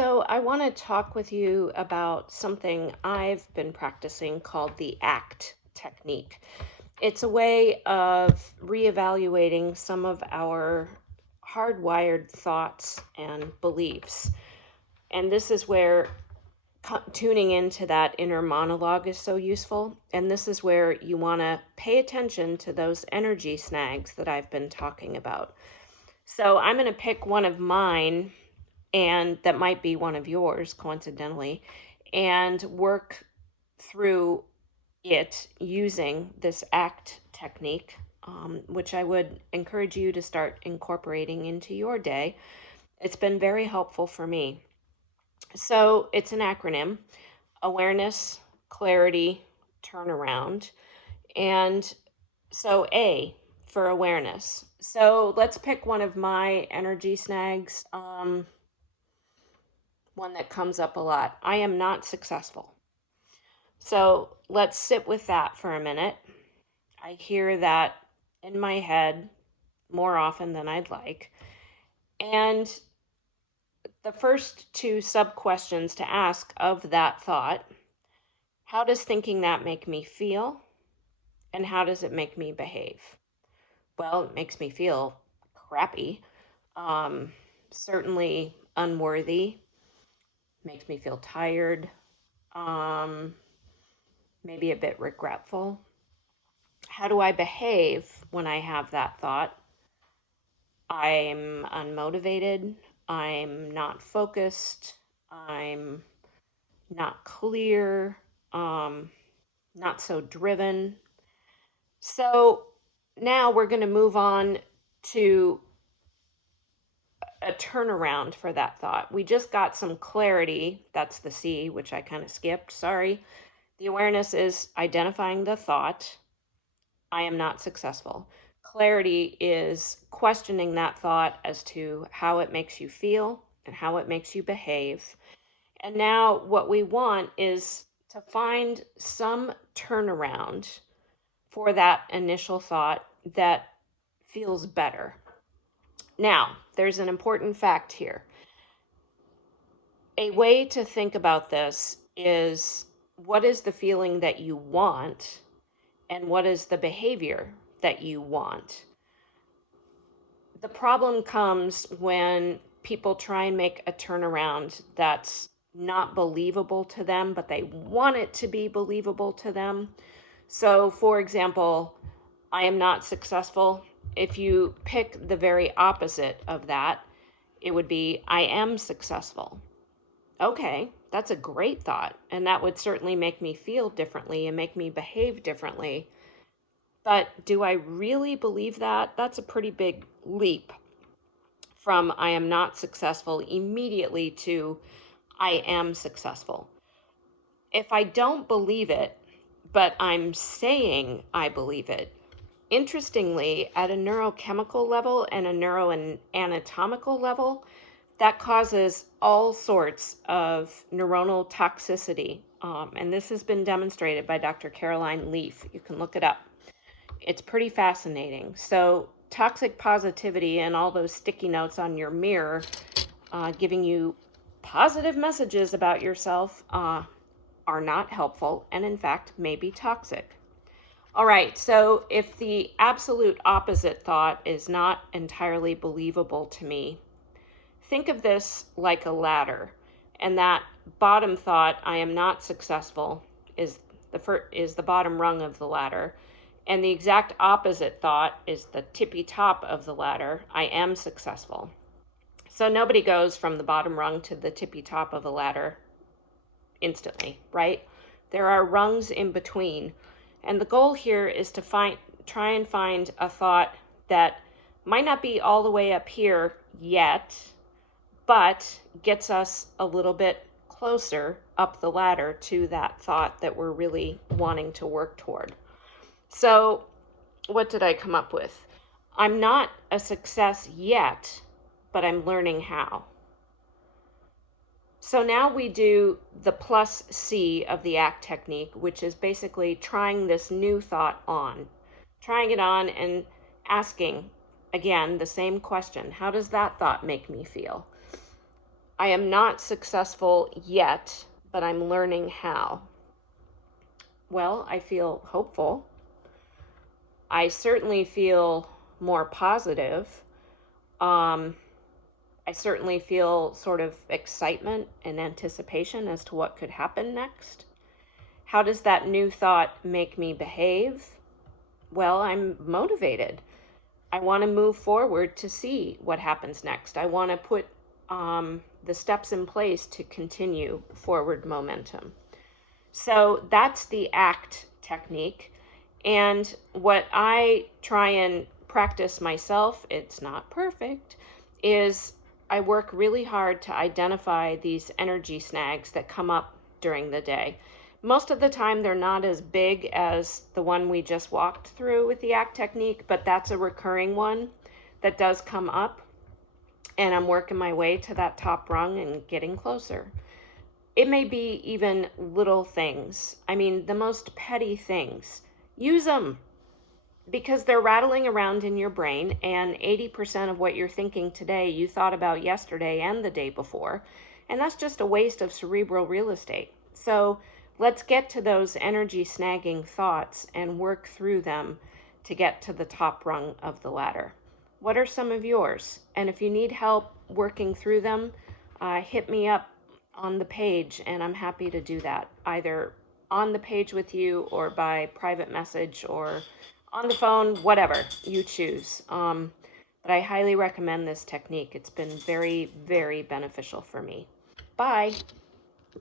So, I want to talk with you about something I've been practicing called the ACT technique. It's a way of reevaluating some of our hardwired thoughts and beliefs. And this is where tuning into that inner monologue is so useful. And this is where you want to pay attention to those energy snags that I've been talking about. So, I'm going to pick one of mine and that might be one of yours, coincidentally, and work through it using this ACT technique, which I would encourage you to start incorporating into your day. It's been very helpful for me. So it's an acronym: awareness, clarity, turnaround. And so A for awareness. So let's pick one of my energy snags. One that comes up a lot. I am not successful. So let's sit with that for a minute. I hear that in my head more often than I'd like. And the first two sub questions to ask of that thought: how does thinking that make me feel? And how does it make me behave? Well, it makes me feel crappy, um, certainly unworthy, makes me feel tired, um, maybe a bit regretful. How do I behave when I have that thought? I'm unmotivated. I'm not focused. I'm not clear. Not so driven. So now we're going to move on to a turnaround for that thought. We just got some clarity. That's the C, which I kind of skipped. Sorry. The awareness is identifying the thought: I am not successful. Clarity is questioning that thought as to how it makes you feel and how it makes you behave. And now, what we want is to find some turnaround for that initial thought that feels better. Now, there's an important fact here. A way to think about this is: what is the feeling that you want, and what is the behavior that you want? The problem comes when people try and make a turnaround that's not believable to them, but they want it to be believable to them. So, for example, I am not successful. If you pick the very opposite of that, it would be I am successful. Okay, that's a great thought. And that would certainly make me feel differently and make me behave differently. But do I really believe that? That's a pretty big leap from I am not successful immediately to I am successful. If I don't believe it, but I'm saying I believe it, interestingly, at a neurochemical level and a neuroanatomical level, that causes all sorts of neuronal toxicity. And this has been demonstrated by Dr. Caroline Leaf. You can look it up. It's pretty fascinating. So, toxic positivity and all those sticky notes on your mirror giving you positive messages about yourself are not helpful and, in fact, may be toxic. All right, so if the absolute opposite thought is not entirely believable to me, think of this like a ladder, and that bottom thought, I am not successful, is the bottom rung of the ladder. And the exact opposite thought is the tippy top of the ladder: I am successful. So nobody goes from the bottom rung to the tippy top of the ladder instantly, right? There are rungs in between. And the goal here is to try and find a thought that might not be all the way up here yet, but gets us a little bit closer up the ladder to that thought that we're really wanting to work toward. So, what did I come up with? I'm not a success yet, but I'm learning how. So now we do the plus C of the ACT technique, which is basically trying this new thought on. Trying it on and asking, again, the same question: how does that thought make me feel? I am not successful yet, but I'm learning how. Well, I feel hopeful. I certainly feel more positive. Um, I certainly feel sort of excitement and anticipation as to what could happen next. How does that new thought make me behave? Well, I'm motivated. I want to move forward to see what happens next. I want to put the steps in place to continue forward momentum. So that's the ACT technique. And what I try and practice myself, it's not perfect, is I work really hard to identify these energy snags that come up during the day. Most of the time, they're not as big as the one we just walked through with the ACT technique, but that's a recurring one that does come up. And I'm working my way to that top rung and getting closer. It may be even little things. I mean, the most petty things. Use them because they're rattling around in your brain, and 80% of what you're thinking today you thought about yesterday and the day before, and that's just a waste of cerebral real estate. So let's get to those energy snagging thoughts and work through them to get to the top rung of the ladder. What are some of yours? And if you need help working through them, hit me up on the page, and I'm happy to do that, either on the page with you or by private message or on the phone, whatever you choose. But I highly recommend this technique. It's been very, very beneficial for me. Bye.